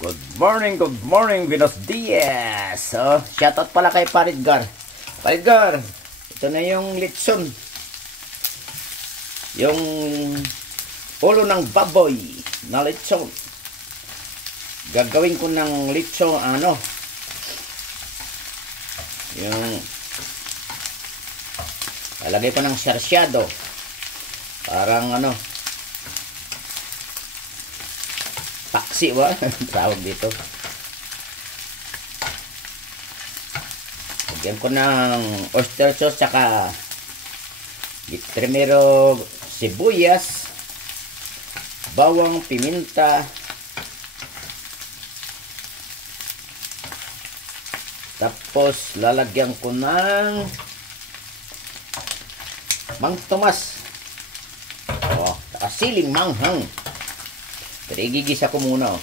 Good morning, buenos dias. So, shoutout pala kay Paridgar. Paridgar, ito na yung litson. Yung ulo ng baboy na litson. Gagawin ko ng litson, yung lalagay ko ng sarsyado. Parang paksi ba? Tawag dito. Lagyan ko ng oyster sauce tsaka primero sibuyas, bawang, piminta, tapos lalagyan ko ng Mang Tomas, siling manghang. Pero igigisa ko muna,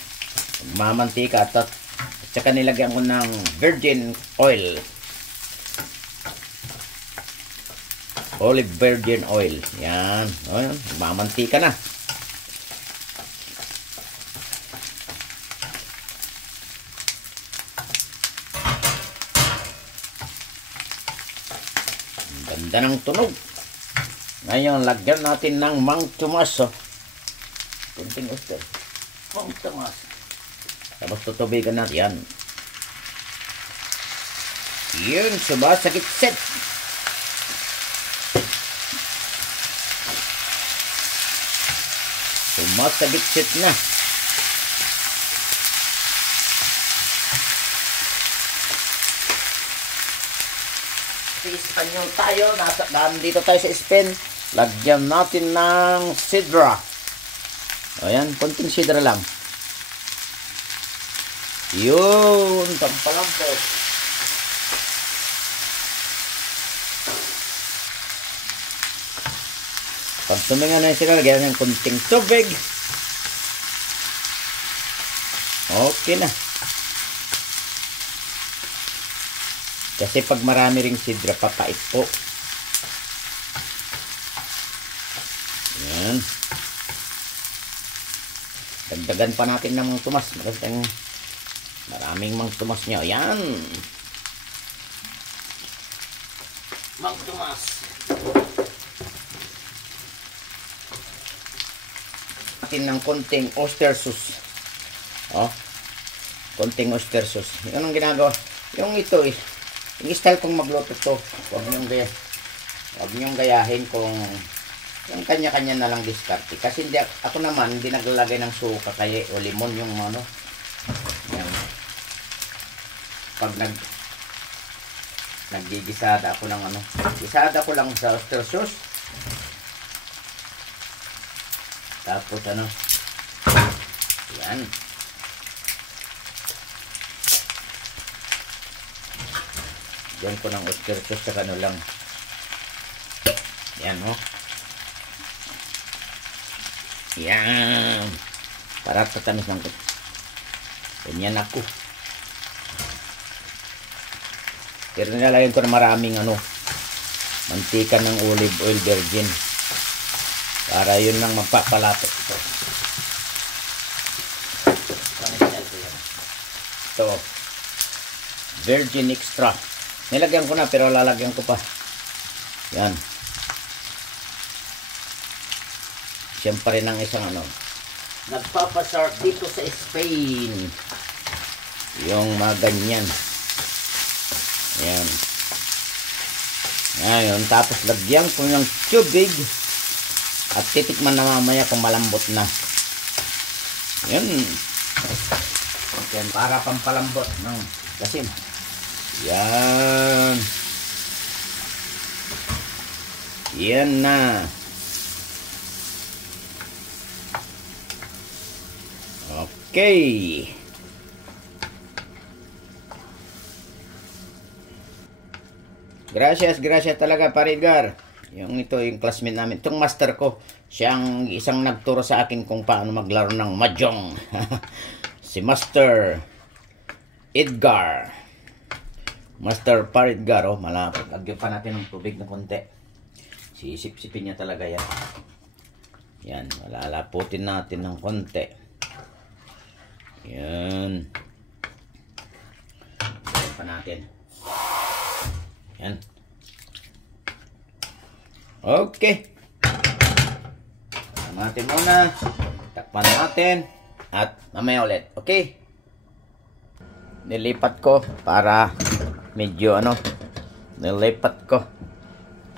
mamantika at saka nilagyan ko ng virgin oil, olive virgin oil. Yan, mamantika na. Ganda ng tunog. Ngayon, lagyan natin ng Mang Tomas. Kunting oyster. Mang Tomas. Tapos tutubigan natin yan. Yun, sumasagit-set. Sumasagit-set na. Sa Espanyol tayo. Nandito tayo sa Spain. Lagyan natin ng sidra. Ayan, konting sidra lang. Yun, pampalambot. Pag tumingan na yung sidra, lagyan ng konting tubig. Okay na. Kasi pag marami ring sidra, papait po. Yan. Dagdagan pa natin ng Mang Tomas. Maraming Mang Tomas nyo. Yan. Mang Tomas. Natin ng konting oyster sauce. Konting oyster sauce. Yan ang ginagawa. Yung ito yung style kong magluto to. Huwag nyong gayahin kung yung kanya-kanya na lang diskarte. Kasi hindi, ako naman hindi naglalagay ng suka kaya o limon yung yan. Pag naggigisada ako ng gisada ko lang sa oyster sauce. Tapos yan. Diyan ko ng oyster sauce sa lang. Yan Yan. Para tatamis lang ko. Ganyan ako. Pero nilalagyan ko na maraming mantika ng olive oil virgin. Para yun lang magpapalato. Ito. Virgin extra. Nilagyan ko na pero lalagyan ko pa. Yan. Siyempre ng isang nagpapasarap dito sa Spain. Yung mga ganyan. Yan. Ngayon, tapos lagyan ko ng tubig at titikman na mamaya kung malambot na. Yan. Yan, para pampalambot ng lasim. Yan. Yan na. Okay. Gracias talaga, Paridgar. Yung yung classmate namin. Itong master ko, siyang isang nagturo sa akin kung paano maglaro ng mahjong. Si Master Edgar. Master Paridgar, malapit. Lagyan pa natin ng tubig na konti. Sisip-sipin niya talaga yan. Yan, malalaputin natin ng konti. Yan. Takpan natin. Yan. Okay. Takpan natin muna. Takpan natin. At mamaya ulit. Okay. Nilipat ko para medyo nilipat ko.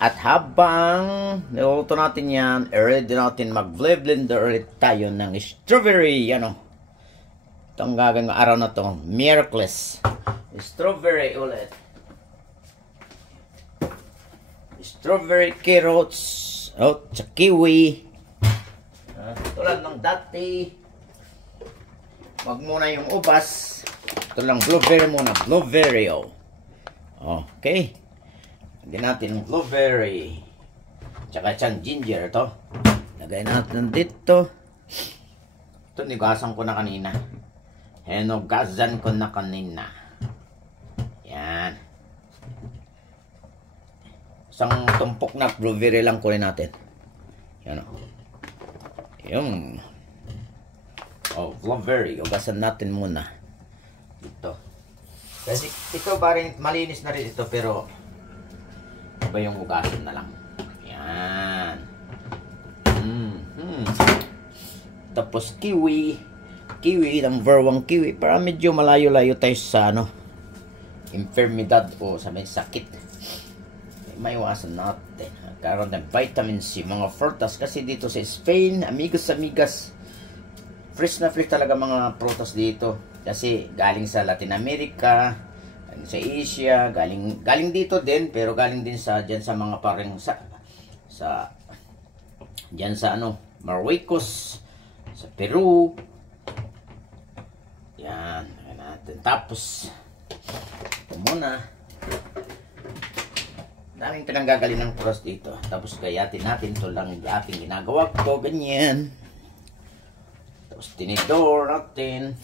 At habang niluto natin yan, ready natin mag-blender ulit tayo ng strawberry. Itong gagawin araw na to, miracles. Strawberry ulit. Strawberry, carrots, sa kiwi. Tulad ng dati. Wag muna yung ubas. Ito lang, blueberry muna. Blueberry, Okay. Lagyan natin yung blueberry. Tsaka siyang ginger to. Lagay natin dito. Ito, nigasan ko na kanina. Hinugasan ko na kanina. Yan. Isang tumpok na blueberry lang kunin natin. Yan o. Yung. Blueberry. Ugasan natin muna. Dito. Kasi ito parang malinis na rin ito pero iba yung ugasan na lang. Yan. Tapos kiwi. Kiwi, number 1 kiwi. Para medyo malayo-layo tayo sa infirmidad o sa may sakit. Maiwasan natin. Karoon ng vitamin C. Mga frutas kasi dito sa Spain, amigas, fresh na fresh talaga mga prutas dito. Kasi galing sa Latin America, sa Asia, galing dito din pero galing din diyan sa mga parang diyan sa Marruecos, sa Peru. Yan, natin. Tapos ito muna. Daming pinanggagaling ng prutas dito. Tapos gayatin natin. Ito lang yung ating ginagawa ko. Ganyan. Tapos tinidor natin.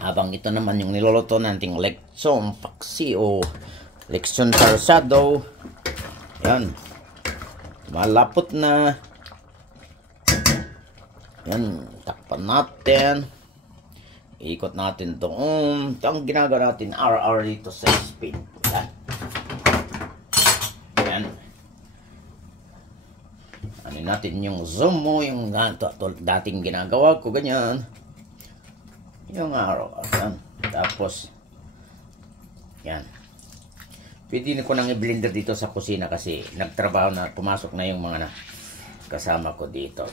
Habang ito naman yung niluluto nating lechon paksi o lechon parsado. Yan. Malapot na. Yan. Takpan natin. Ikot natin doon. Ito ang ginagawa natin RR dito sa Spain. Yan. Yan. Ano natin yung zoom mo. Yung dating ginagawa ko. Ganyan. Yung araw. Yan. Tapos. Yan. Pwede ko nang i-blender dito sa kusina kasi nagtrabaho na. Pumasok na yung mga kasama ko dito.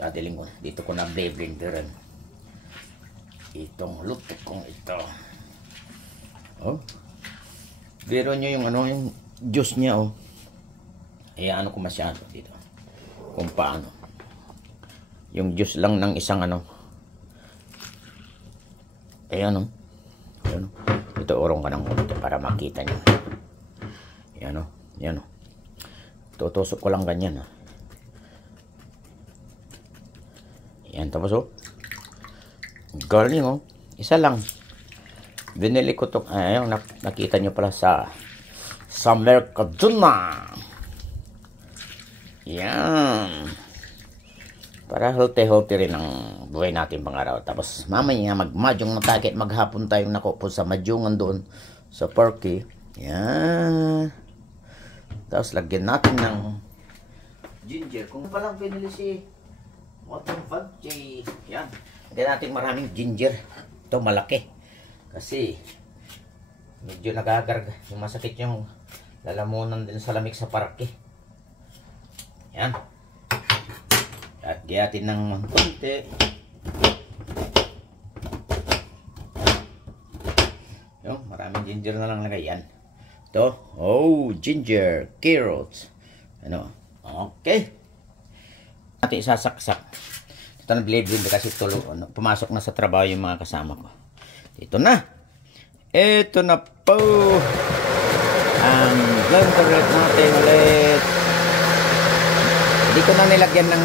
Dadaling ko. Dito ko na blenderan. Itong luto kong ito. Biro nyo yung yung juice niya ano ko masyado dito. Kung paano. Yung juice lang ng isang Ayan Ito urong ka ng konti para makita nyo. Yan Tutusok ko lang ganyan Yan tapos galing isa lang. Binili ko to. Ayun, nakita nyo pala sa Mercadona. Yan. Para healthy rin ang buhay natin pang araw. Tapos mamaya magmadyong na tayo. Maghapon tayong nakupo sa madyongan doon sa Parky. Yan. Tapos lagyan natin ng ginger. Kung palang pinili si Motong Fudge. Yan. Lagyan natin maraming ginger. Ito malaki. Kasi medyo nagagarga. Yung masakit yung lalamunan din sa lamig sa parke. Yan. At gayatin ng konti. Yung maraming ginger na lang lagay. Yan. Ito. Ginger. Carrots. Okay. Natin isasaksak. Ito na blender kasi pumasok na sa trabaho yung mga kasama ko. Ito na. Ito na po. Ang blender natin ulit. Hindi ko na nilagyan ng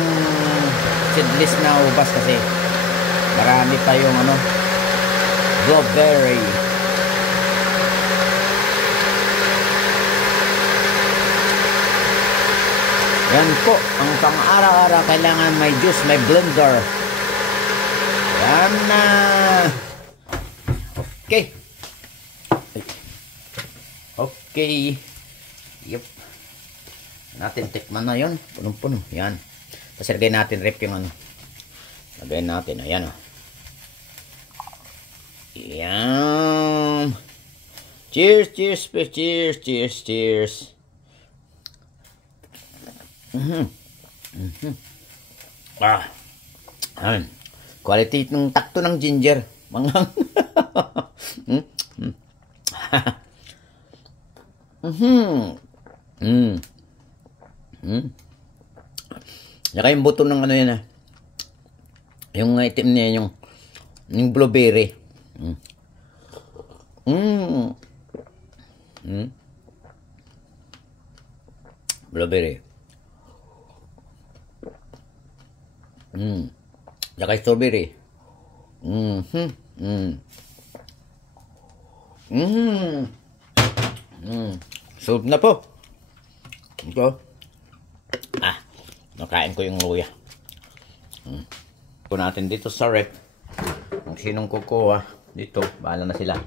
seedless na ubas kasi marami pa yung blueberry. Yan po, ang pang-araw-araw kailangan may juice, may blender. Yan na. Okay. Okay. Yup. Natin tikman na yun. Punong-puno. Yan. Tapos lagay natin rep yung ano. Lagay natin. Ayan o. Yan. Cheers, cheers, cheers, cheers, cheers. Ah. Ayan. Quality ng takto ng ginger. Manghang. Saka yung buto ng ano yan ah. Yung itim niya yung blueberry. Blueberry. Saka strawberry. Soup na po. Ito. Nakain ko yung luya. Ito natin dito sa rep. Kung sinong kukuha dito, bahala na sila.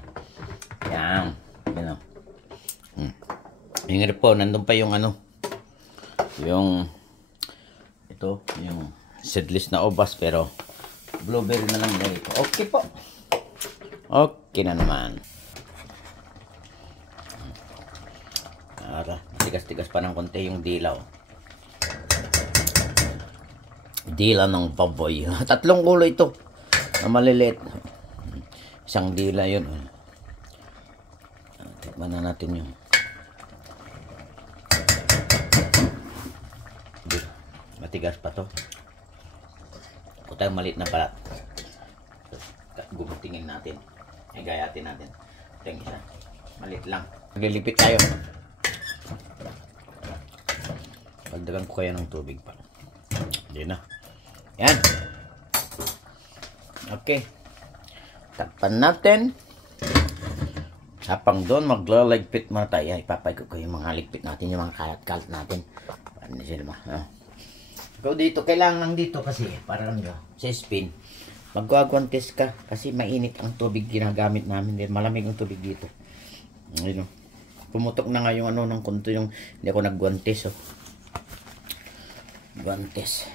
Yan. Yan o. Yung rep po, nandun pa yung ano. Ito, yung seedless na ubas, pero blueberry na lang nilagay ko. Okay po. Okay na naman. Tigas-tigas pa ng konti yung dilaw. Dila ng baboy. 3 kulo ito na maliliit. Isang dila yun. Tikman na natin yung matigas pa to. Kung tayong maliit na balat, gugutingin natin. Gayatin natin. Ito yung isa. Maliit lang. Maglilipit tayo. Pagdagan ko kaya ng tubig pa. Hindi na. Yan. Okay. Takpan natin. Habang doon, maglaligpit muna tayo. Ipapay ko yung mga ligpit natin, yung mga kalat-kalat natin. Paano sila Ikaw dito, kailangan dito kasi, para ano, sa spin. Magwagwantes ka kasi mainit ang tubig ginagamit namin din. Malamig ang tubig dito. Ayun. Pumutok na nga yung ano ng kunto yung hindi ako nagguantes. Guantes.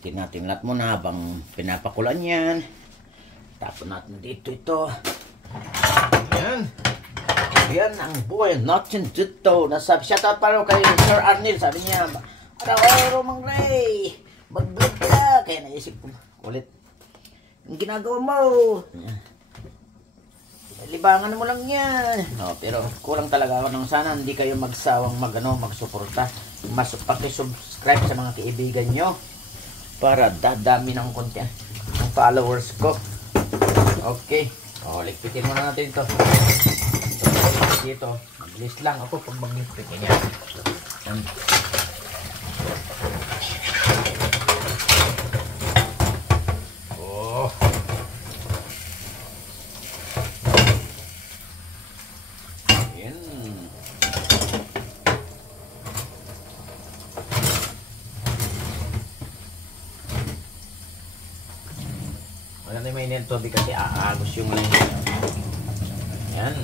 Itin natin lahat muna habang pinapakulan yan. Tapon natin dito ito. Yan. Yan ang buhay natin dito. Nasabi, shout out paro kay Sir Arnil. Sabi niya, araw-araw Mang Ray, mag-vlog ka. Kaya naisip ko, ulit. Ang ginagawa mo. Libangan mo lang yan. Pero kulang talaga ako ng sana hindi kayo magsawang magsuporta. Paki-subscribe sa mga kaibigan nyo para dadami ng konti ng followers ko. Okay. Ligpitin muna natin ito. Dito. Mabilis lang ako pag mag-ligpit. Yan. Wala na may init tubig kasi aagos yung line. Yan.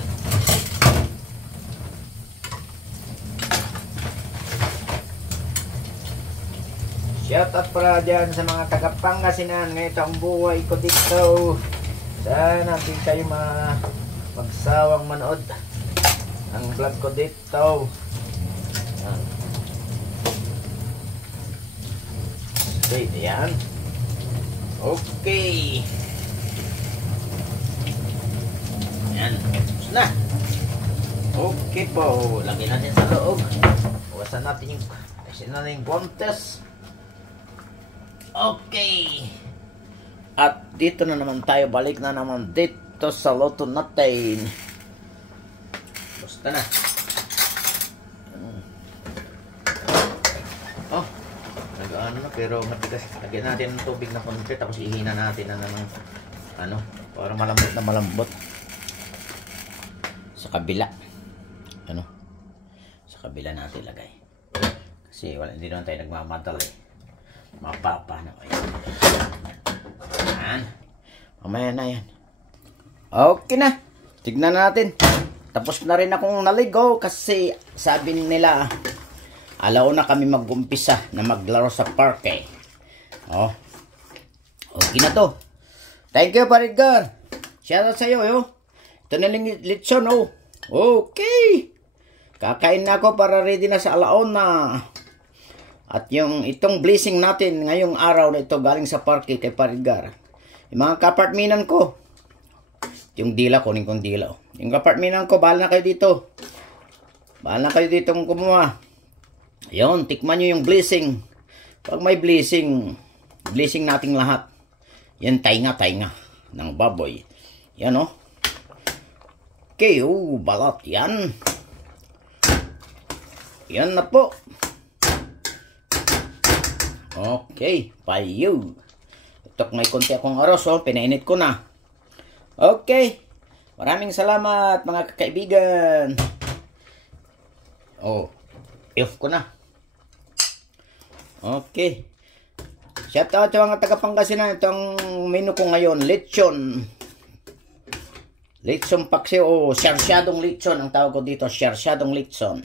Shout out pala dyan sa mga taga-Pangasinan. Ngayon ang buhay ko dito. Sana din kayo magsawang manood ang vlog ko dito. Yan. Okay, yan. Okay. Yan. Tapos na. Okay po. Lagyan natin sa loob. Buwasan natin yung guantes. Okay. At dito na naman tayo. Balik na naman dito sa luto natin. Basta na. Oh. Nag-ano na pero matigas. Lagyan natin ng tubig na konti. Tapos ihina natin na naman para malambot na malambot. Sa kabila. Sa kabila natin lagay. Kasi hindi naman tayo nagmamadal eh. Mapapa na kayo. Yan. Mamaya na yan. Okay na. Tignan natin. Tapos na rin akong naligo kasi sabi nila alaw na kami mag-umpisa na maglaro sa parke. Oh. Okay na to. Thank you, Paridgar. Shoutout sa'yo, yo. Ito na lang litson, oh. Okay. Kakain na ako para ready na sa alaon na. At yung itong blessing natin ngayong araw na ito galing sa parke kay Paridgar. Yung mga kapartminan ko. Yung dila, kunin kong dila. Yung kapartminan ko, bahala na kayo dito. Bahala na kayo dito kung kumuha. Yun, tikman nyo yung blessing. Pag may blessing, blessing nating lahat. Yan, tainga ng baboy. Yan, oh. Okay, oh, balat. Yan. Yan na po. Okay, payo. Ito, may konti akong oras, oh. Pinainit ko na. Okay. Maraming salamat, mga kaibigan. Oh, off ko na. Okay. Shout out sa mga taga-Pangasinan. Itong menu ko ngayon, lechon. Lechon paksiw o siyarsyadong lechon. Ang tawag ko dito, siyarsyadong lechon.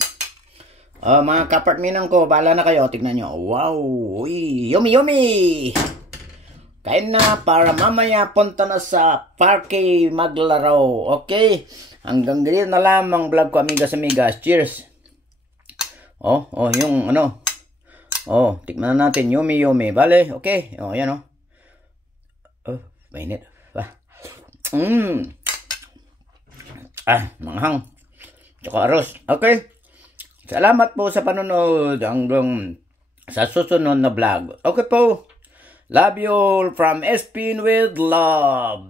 Mga kapartminan ko, bahala na kayo. Tignan nyo. Wow! Uy, yummy! Kain na para mamaya punta na sa parke maglaro. Okay? Hanggang ganyan na lamang vlog ko, amigas. Cheers! Oh, yung ano. Oh, tikman na natin. Yummy. Bale, okay. Oh, yan, oh. Oh, mainit. Manghang. Tsaka aros. Okay. Salamat po sa panonood hanggang sa susunod na vlog. Okay po. Love you all from Espin with love.